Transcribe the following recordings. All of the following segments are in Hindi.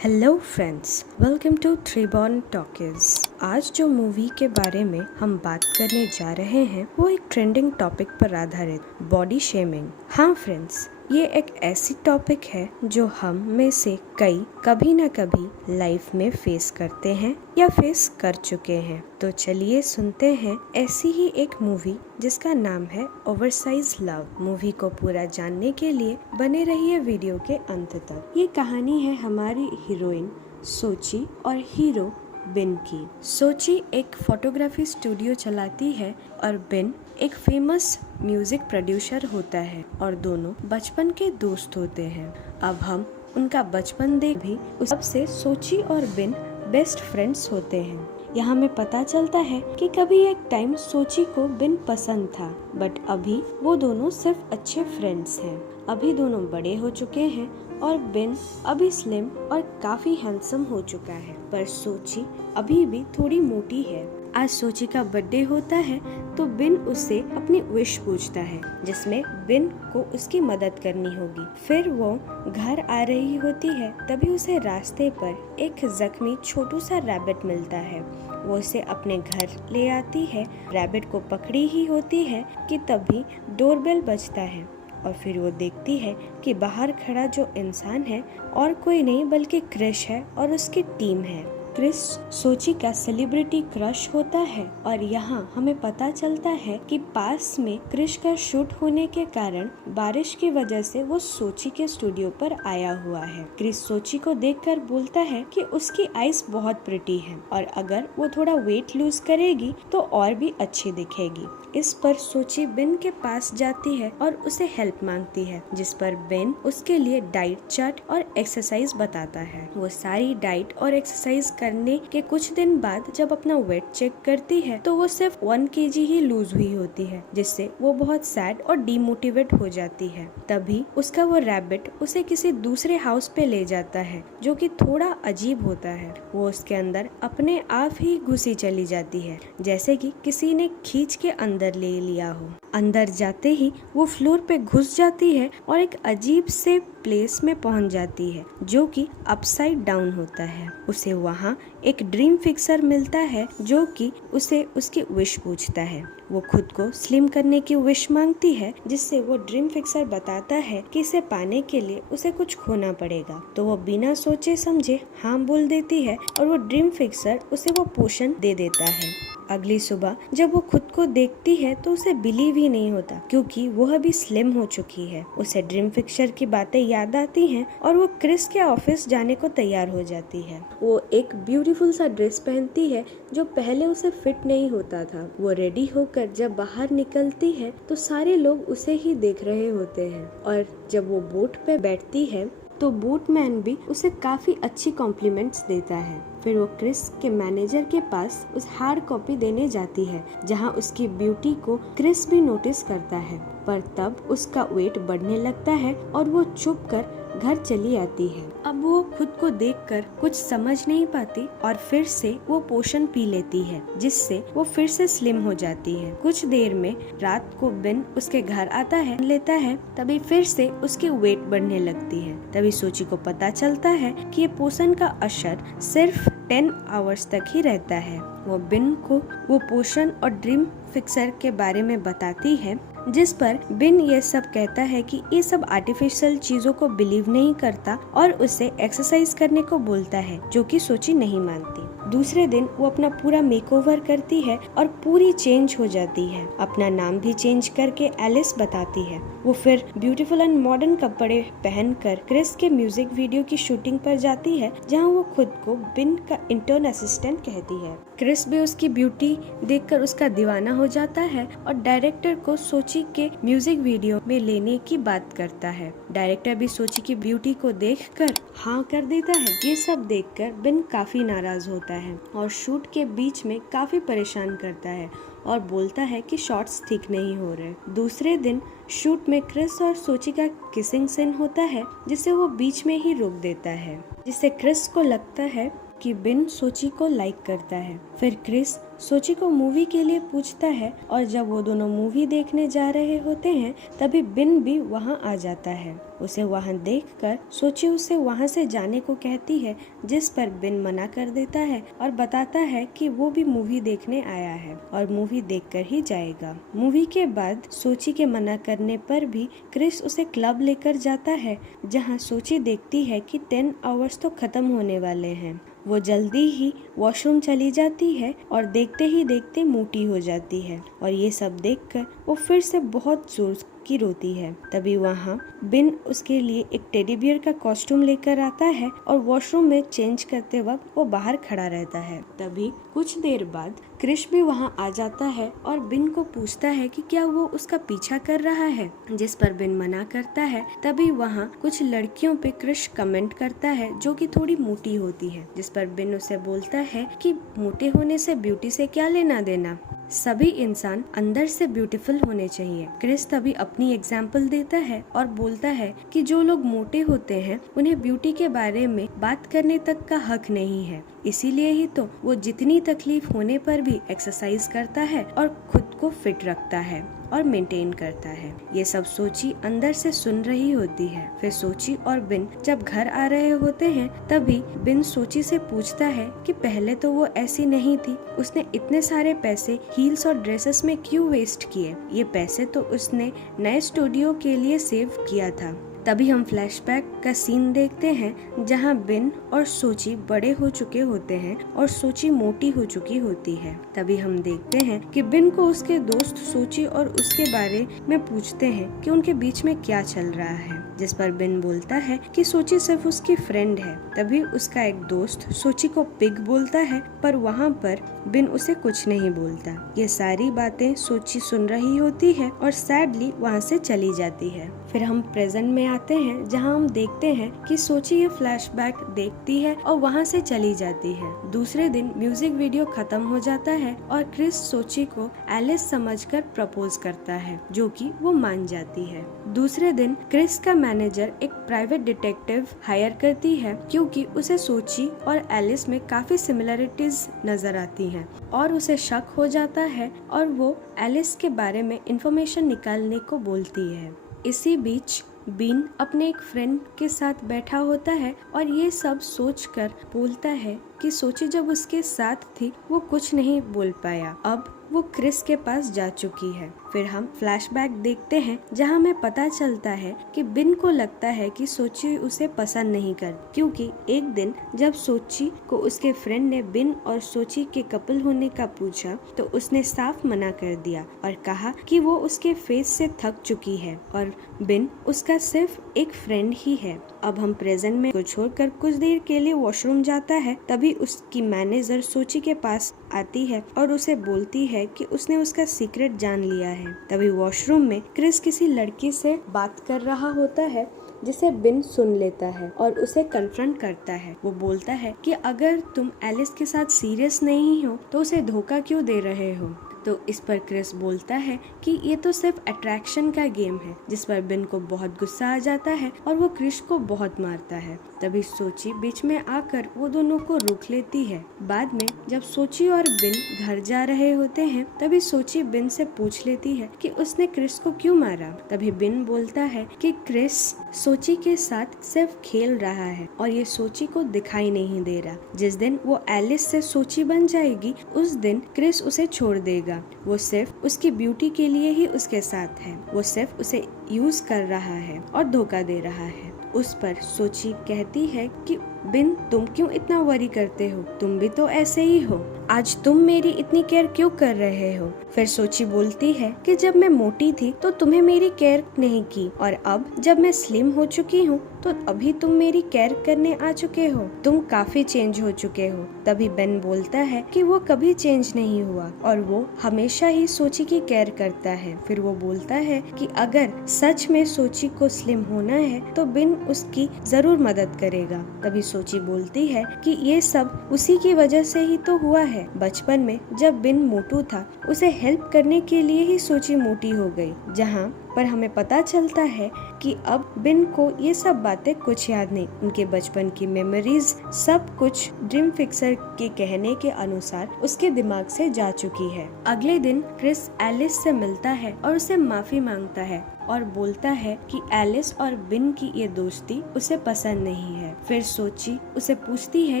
Hello friends, welcome to threeborn talkies. आज जो मूवी के बारे में हम बात करने जा रहे हैं वो एक ट्रेंडिंग टॉपिक पर आधारित, बॉडी शेमिंग। हाँ फ्रेंड्स, ये एक ऐसी टॉपिक है जो हम में से कई कभी न कभी लाइफ में फेस करते हैं या फेस कर चुके हैं। तो चलिए सुनते हैं ऐसी ही एक मूवी जिसका नाम है ओवरसाइज लव। मूवी को पूरा जानने के लिए बने रहिए वीडियो के अंत तक। ये कहानी है हमारी हीरोइन सोची और हीरो बिन की। सोची एक फोटोग्राफी स्टूडियो चलाती है और बिन एक फेमस म्यूजिक प्रोड्यूसर होता है और दोनों बचपन के दोस्त होते हैं। अब हम उनका बचपन देख भी उस से सोची और बिन बेस्ट फ्रेंड्स होते हैं। यहाँ हमें पता चलता है कि कभी एक टाइम सोची को बिन पसंद था, बट अभी वो दोनों सिर्फ अच्छे फ्रेंड्स हैं। अभी दोनों बड़े हो चुके हैं और बिन अभी स्लिम और काफी हैंडसम हो चुका है, पर सोची अभी भी थोड़ी मोटी है। आज सोची का बर्थडे होता है तो बिन उससे अपनी विश पूछता है, जिसमें बिन को उसकी मदद करनी होगी। फिर वो घर आ रही होती है, तभी उसे रास्ते पर एक जख्मी छोटू सा रैबिट मिलता है। वो उसे अपने घर ले आती है। रैबिट को पकड़ी ही होती है कि तभी डोरबेल बजता है और फिर वो देखती है कि बाहर खड़ा जो इंसान है और कोई नहीं बल्कि क्रिश है और उसकी टीम है। क्रिस सोची का सेलिब्रिटी क्रश होता है और यहाँ हमें पता चलता है कि पास में क्रिश का शूट होने के कारण बारिश की वजह से वो सोची के स्टूडियो पर आया हुआ है। क्रिस सोची को देखकर बोलता है कि उसकी आईज बहुत प्रिटी है और अगर वो थोड़ा वेट लूज करेगी तो और भी अच्छी दिखेगी। इस पर सोची बिन के पास जाती है और उसे हेल्प मांगती है, जिस पर बिन उसके लिए डाइट चार्ट और एक्सरसाइज बताता है। वो सारी डाइट और एक्सरसाइज करने के कुछ दिन बाद जब अपना वेट चेक करती है तो वो सिर्फ 1 kg ही लूज हुई होती है, जिससे वो बहुत सैड और डिमोटिवेट हो जाती है। तभी उसका वो रैबिट उसे किसी दूसरे हाउस पे ले जाता है जो कि थोड़ा अजीब होता है। वो उसके अंदर अपने आप ही घुसी चली जाती है, जैसे कि किसी ने खींच के अंदर ले लिया हो। अंदर जाते ही वो फ्लोर पे घुस जाती है और एक अजीब से प्लेस में पहुंच जाती है जो कि अपसाइड डाउन होता है। उसे वहाँ एक ड्रीम फिक्सर मिलता है जो कि उसे उसकी विश पूछता है। वो खुद को स्लिम करने की विश मांगती है, जिससे वो ड्रीम फिक्सर बताता है कि इसे पाने के लिए उसे कुछ खोना पड़ेगा। तो वो बिना सोचे समझे हाँ बोल देती है और वो ड्रीम फिक्सर उसे वो पोशन दे देता है। अगली सुबह जब वो खुद को देखती है तो उसे बिलीव ही नहीं होता, क्योंकि वो अभी स्लिम हो चुकी है। उसे ड्रीम फिक्सर की बातें याद आती हैं और वो क्रिस के ऑफिस जाने को तैयार हो जाती है। वो एक ब्यूटीफुल सा ड्रेस पहनती है जो पहले उसे फिट नहीं होता था। वो रेडी होकर जब बाहर निकलती है तो सारे लोग उसे ही देख रहे होते हैं और जब वो बोट पे बैठती है तो बोटमैन भी उसे काफी अच्छी कॉम्प्लीमेंट्स देता है। फिर वो क्रिस के मैनेजर के पास उस हार्ड कॉपी देने जाती है, जहां उसकी ब्यूटी को क्रिस भी नोटिस करता है, पर तब उसका वेट बढ़ने लगता है और वो चुप कर घर चली आती है। अब वो खुद को देखकर कुछ समझ नहीं पाती और फिर से वो पोशन पी लेती है, जिससे वो फिर से स्लिम हो जाती है। कुछ देर में रात को बिन उसके घर आता है लेता है, तभी फिर से उसकी वेट बढ़ने लगती है। तभी सोची को पता चलता है कि ये पोशन का असर सिर्फ 10 आवर्स तक ही रहता है। वो बिन को वो पोशन और ड्रीम फिक्सर के बारे में बताती है, जिस पर बिन ये सब कहता है कि ये सब आर्टिफिशियल चीजों को बिलीव नहीं करता और उसे एक्सरसाइज करने को बोलता है, जो कि सोची नहीं मानती। दूसरे दिन वो अपना पूरा मेकओवर करती है और पूरी चेंज हो जाती है। अपना नाम भी चेंज करके एलिस बताती है। वो फिर ब्यूटीफुल एंड मॉडर्न कपड़े पहनकर क्रिस के म्यूजिक वीडियो की शूटिंग पर जाती है, जहां वो खुद को बिन का इंटर्न असिस्टेंट कहती है। क्रिस भी उसकी ब्यूटी देखकर उसका दीवाना हो जाता है और डायरेक्टर को सोची के म्यूजिक वीडियो में लेने की बात करता है। डायरेक्टर भी सोची की ब्यूटी को देखकर हाँ कर देता है। ये सब देखकर बिन काफी नाराज होता है और शूट के बीच में काफी परेशान करता है और बोलता है कि शॉट्स ठीक नहीं हो रहे। दूसरे दिन शूट में क्रिस और सोची का किसिंग सीन होता है, जिसे वो बीच में ही रोक देता है, जिससे क्रिस को लगता है कि बिन सोची को लाइक करता है। फिर क्रिस सोची को मूवी के लिए पूछता है और जब वो दोनों मूवी देखने जा रहे होते हैं तभी बिन भी वहाँ आ जाता है। उसे वहाँ देखकर सोची उसे वहाँ से जाने को कहती है, जिस पर बिन मना कर देता है और बताता है कि वो भी मूवी देखने आया है और मूवी देखकर ही जाएगा। मूवी के बाद सोची के मना करने पर भी क्रिस उसे क्लब लेकर जाता है, जहाँ सोची देखती है कि 10 आवर्स तो खत्म होने वाले हैं। वो जल्दी ही वॉशरूम चली जाती है और देखते ही देखते मोटी हो जाती है और ये सब देखकर वो फिर से बहुत जोर की रोती है। तभी वहाँ बिन उसके लिए एक टेडी बियर का कॉस्ट्यूम लेकर आता है और वॉशरूम में चेंज करते वक्त वो बाहर खड़ा रहता है। तभी कुछ देर बाद क्रिश भी वहाँ आ जाता है और बिन को पूछता है कि क्या वो उसका पीछा कर रहा है, जिस पर बिन मना करता है। तभी वहाँ कुछ लड़कियों पे क्रिश कमेंट करता है जो कि थोड़ी मोटी होती है, जिस पर बिन उसे बोलता है कि मोटे होने से ब्यूटी से क्या लेना देना, सभी इंसान अंदर से ब्यूटीफुल होने चाहिए। क्रिस तभी अपनी एग्जाम्पल देता है और बोलता है कि जो लोग मोटे होते हैं उन्हें ब्यूटी के बारे में बात करने तक का हक नहीं है, इसीलिए ही तो वो जितनी तकलीफ होने पर भी एक्सरसाइज करता है और खुद को फिट रखता है और मेंटेन करता है। ये सब सोची अंदर से सुन रही होती है। फिर सोची और बिन जब घर आ रहे होते हैं तभी बिन सोची से पूछता है कि पहले तो वो ऐसी नहीं थी, उसने इतने सारे पैसे हील्स और ड्रेसेस में क्यों वेस्ट किए, ये पैसे तो उसने नए स्टूडियो के लिए सेव किया था। तभी हम फ्लैशबैक का सीन देखते हैं जहां बिन और सोची बड़े हो चुके होते हैं और सोची मोटी हो चुकी होती है। तभी हम देखते हैं कि बिन को उसके दोस्त सोची और उसके बारे में पूछते हैं कि उनके बीच में क्या चल रहा है, जिस पर बिन बोलता है कि सोची सिर्फ उसकी फ्रेंड है। तभी उसका एक दोस्त सोची को पिग बोलता है, पर वहाँ पर बिन उसे कुछ नहीं बोलता। ये सारी बातें सोची सुन रही होती है और सैडली वहाँ से चली जाती है। फिर हम प्रेजेंट में आते हैं जहां हम देखते हैं कि सोची ये फ्लैशबैक देखती है और वहां से चली जाती है। दूसरे दिन म्यूजिक वीडियो खत्म हो जाता है और क्रिस सोची को एलिस समझकर प्रपोज करता है, जो कि वो मान जाती है। दूसरे दिन क्रिस का मैनेजर एक प्राइवेट डिटेक्टिव हायर करती है क्योंकि उसे सोची और एलिस में काफी सिमिलरिटीज नजर आती हैं और उसे शक हो जाता है और वो एलिस के बारे में इंफॉर्मेशन निकालने को बोलती है। इसी बीच बिन अपने एक फ्रेंड के साथ बैठा होता है और ये सब सोचकर बोलता है कि सोची जब उसके साथ थी वो कुछ नहीं बोल पाया, अब वो क्रिस के पास जा चुकी है। फिर हम फ्लैशबैक देखते हैं जहां हमें पता चलता है कि बिन को लगता है कि सोची उसे पसंद नहीं कर, क्योंकि एक दिन जब सोची को उसके फ्रेंड ने बिन और सोची के कपल होने का पूछा तो उसने साफ मना कर दिया और कहा कि वो उसके फेस से थक चुकी है और बिन उसका सिर्फ एक फ्रेंड ही है। अब हम प्रेजेंट में को छोड़कर कुछ देर के लिए वॉशरूम जाता है। तभी उसकी मैनेजर सोची के पास आती है और उसे बोलती है कि उसने उसका सीक्रेट जान लिया है। तभी वॉशरूम में क्रिस किसी लड़की से बात कर रहा होता है जिसे बिन सुन लेता है और उसे कन्फ्रंट करता है। वो बोलता है कि अगर तुम एलिस के साथ सीरियस नहीं हो तो उसे धोखा क्यों दे रहे हो। तो इस पर क्रिस बोलता है कि ये तो सिर्फ अट्रैक्शन का गेम है, जिस पर बिन को बहुत गुस्सा आ जाता है और वो क्रिस को बहुत मारता है। तभी सोची बीच में आकर वो दोनों को रोक लेती है। बाद में जब सोची और बिन घर जा रहे होते हैं तभी सोची बिन से पूछ लेती है कि उसने क्रिस को क्यों मारा। तभी बिन बोलता है कि क्रिस सोची के साथ सिर्फ खेल रहा है और ये सोची को दिखाई नहीं दे रहा। जिस दिन वो एलिस से सोची बन जाएगी उस दिन क्रिस उसे छोड़ देगा। वो सिर्फ उसकी ब्यूटी के लिए ही उसके साथ है, वो सिर्फ उसे यूज कर रहा है और धोखा दे रहा है। उस पर सोची कहती है कि बिन तुम क्यों इतना वरी करते हो, तुम भी तो ऐसे ही हो, आज तुम मेरी इतनी केयर क्यों कर रहे हो। फिर सोची बोलती है कि जब मैं मोटी थी तो तुम्हें मेरी केयर नहीं की और अब जब मैं स्लिम हो चुकी हूँ तो अभी तुम मेरी केयर करने आ चुके हो, तुम काफी चेंज हो चुके हो। तभी बेन बोलता है कि वो कभी चेंज नहीं हुआ और वो हमेशा ही सोची की केयर करता है। फिर वो बोलता है कि अगर सच में सोची को स्लिम होना है तो बिन उसकी जरूर मदद करेगा। तभी सोची बोलती है कि ये सब उसी की वजह से ही तो हुआ है। बचपन में जब बिन मोटू था उसे हेल्प करने के लिए ही सोची मोटी हो गई, जहाँ पर पर हमें पता चलता है कि अब बिन को ये सब बातें कुछ याद नहीं। उनके बचपन की मेमोरीज सब कुछ ड्रीम फिक्सर के कहने के अनुसार उसके दिमाग से जा चुकी है। अगले दिन क्रिस एलिस से मिलता है और उसे माफी मांगता है और बोलता है कि एलिस और बिन की ये दोस्ती उसे पसंद नहीं है। फिर सोची उसे पूछती है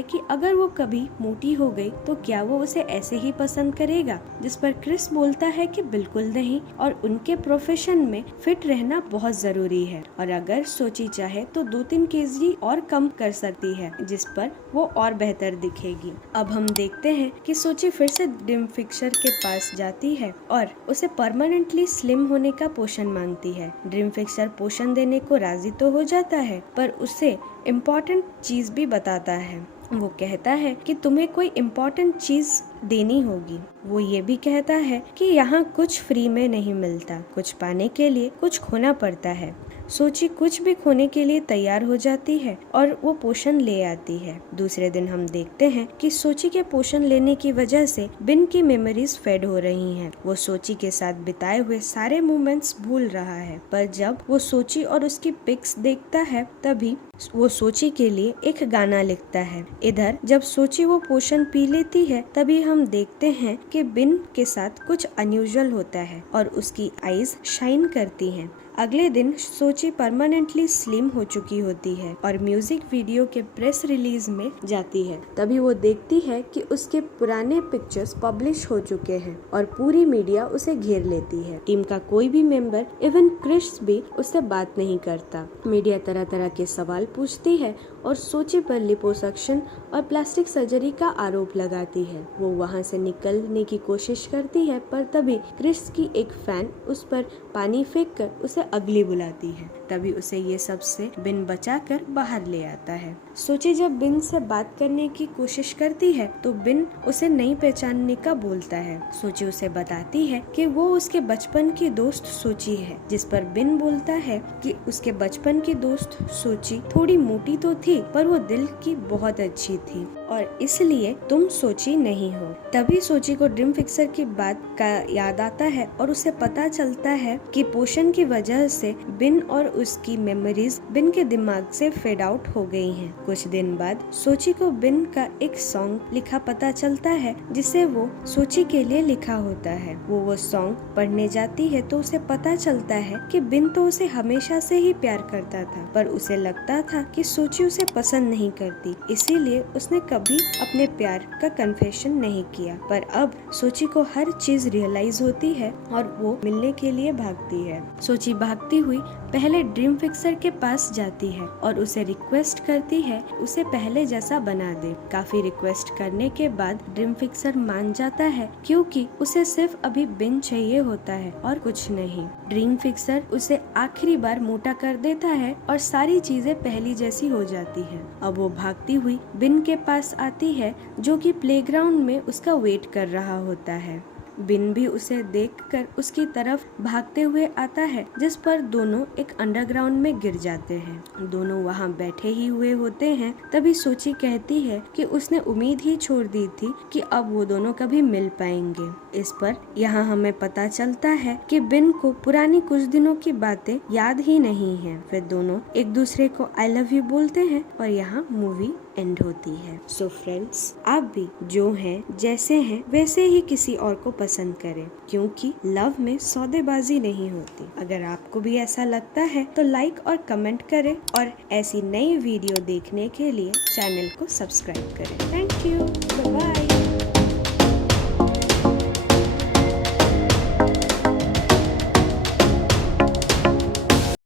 कि अगर वो कभी मोटी हो गई तो क्या वो उसे ऐसे ही पसंद करेगा, जिस पर क्रिस बोलता है कि बिल्कुल नहीं और उनके प्रोफेशन में फिट रहना बहुत जरूरी है और अगर सोची चाहे तो 2-3 केजी और कम कर सकती है, जिस पर वो और बेहतर दिखेगी। अब हम देखते हैं कि सोची फिर से ड्रीम फिक्सर के पास जाती है और उसे परमानेंटली स्लिम होने का पोषण मांगती है। ड्रीम फिक्सर पोषण देने को राजी तो हो जाता है पर उसे इम्पोर्टेंट चीज भी बताता है। वो कहता है कि तुम्हें कोई इम्पोर्टेंट चीज देनी होगी। वो ये भी कहता है कि यहाँ कुछ फ्री में नहीं मिलता, कुछ पाने के लिए कुछ खोना पड़ता है। सोची कुछ भी खोने के लिए तैयार हो जाती है और वो पोषण ले आती है। दूसरे दिन हम देखते हैं कि सोची के पोषण लेने की वजह से बिन की मेमोरीज फेड हो रही हैं। वो सोची के साथ बिताए हुए सारे मोमेंट्स भूल रहा है, पर जब वो सोची और उसकी पिक्स देखता है तभी वो सोची के लिए एक गाना लिखता है। इधर जब सोची वो पोषण पी लेती है तभी हम देखते हैं कि बिन के साथ कुछ अनयूजुअल होता है और उसकी आईज शाइन करती हैं। अगले दिन सोची परमानेंटली स्लिम हो चुकी होती है और म्यूजिक वीडियो के प्रेस रिलीज में जाती है। तभी वो देखती है कि उसके पुराने पिक्चर्स पब्लिश हो चुके हैं और पूरी मीडिया उसे घेर लेती है। टीम का कोई भी मेंबर, इवन क्रिस भी उससे बात नहीं करता। मीडिया तरह तरह के सवाल पूछती है और सोची पर लिपोसक्शन और प्लास्टिक सर्जरी का आरोप लगाती है। वो वहाँ से निकलने की कोशिश करती है पर तभी क्रिस की एक फैन उस पर पानी फेंक कर उसे अगली बुलाती है। तभी उसे ये सब से बिन बचाकर बाहर ले आता है। सोची जब बिन से बात करने की कोशिश करती है तो बिन उसे नहीं पहचानने का बोलता है। सोची उसे बताती है कि वो उसके बचपन की दोस्त सोची है, जिस पर बिन बोलता है कि उसके बचपन की दोस्त सोची थोड़ी मोटी तो थी पर वो दिल की बहुत अच्छी थी और इसलिए तुम सोची नहीं हो। तभी सोची को ड्रीम फिक्सर की बात का याद आता है और उसे पता चलता है कि पोषण की वजह से बिन और उसकी मेमोरीज बिन के दिमाग से फेड आउट हो गई हैं। कुछ दिन बाद सोची को बिन का एक सॉन्ग लिखा पता चलता है जिसे वो सोची के लिए लिखा होता है। वो सॉन्ग पढ़ने जाती है तो उसे पता चलता है कि बिन तो उसे हमेशा से ही प्यार करता था, पर उसे लगता था कि सोची उसे पसंद नहीं करती, इसीलिए उसने कभी अपने प्यार का कन्फेशन नहीं किया। पर अब सोची को हर चीज रियलाइज होती है और वो मिलने के लिए भागती है। सोची भागती हुई पहले ड्रीम फिक्सर के पास जाती है और उसे रिक्वेस्ट करती है उसे पहले जैसा बना दे। काफी रिक्वेस्ट करने के बाद ड्रीम फिक्सर मान जाता है क्योंकि उसे सिर्फ अभी बिन चाहिए होता है और कुछ नहीं। ड्रीम फिक्सर उसे आखिरी बार मोटा कर देता है और सारी चीजें पहली जैसी हो जाती है। अब वो भागती हुई बिन के पास आती है जो कि प्लेग्राउंड में उसका वेट कर रहा होता है। बिन भी उसे देखकर उसकी तरफ भागते हुए आता है, जिस पर दोनों एक अंडरग्राउंड में गिर जाते हैं। दोनों वहां बैठे ही हुए होते हैं। तभी सोची कहती है कि उसने उम्मीद ही छोड़ दी थी कि अब वो दोनों कभी मिल पाएंगे। इस पर यहाँ हमें पता चलता है कि बिन को पुरानी कुछ दिनों की बातें याद ही नहीं है। फिर दोनों एक दूसरे को आई लव यू बोलते हैं और यहाँ मूवी एंड होती है। सो फ्रेंड्स, आप भी जो हैं जैसे हैं वैसे ही किसी और को पसंद करें, क्योंकि लव में सौदेबाजी नहीं होती। अगर आपको भी ऐसा लगता है तो लाइक और कमेंट करें और ऐसी नई वीडियो देखने के लिए चैनल को सब्सक्राइब करें। Thank you, bye bye.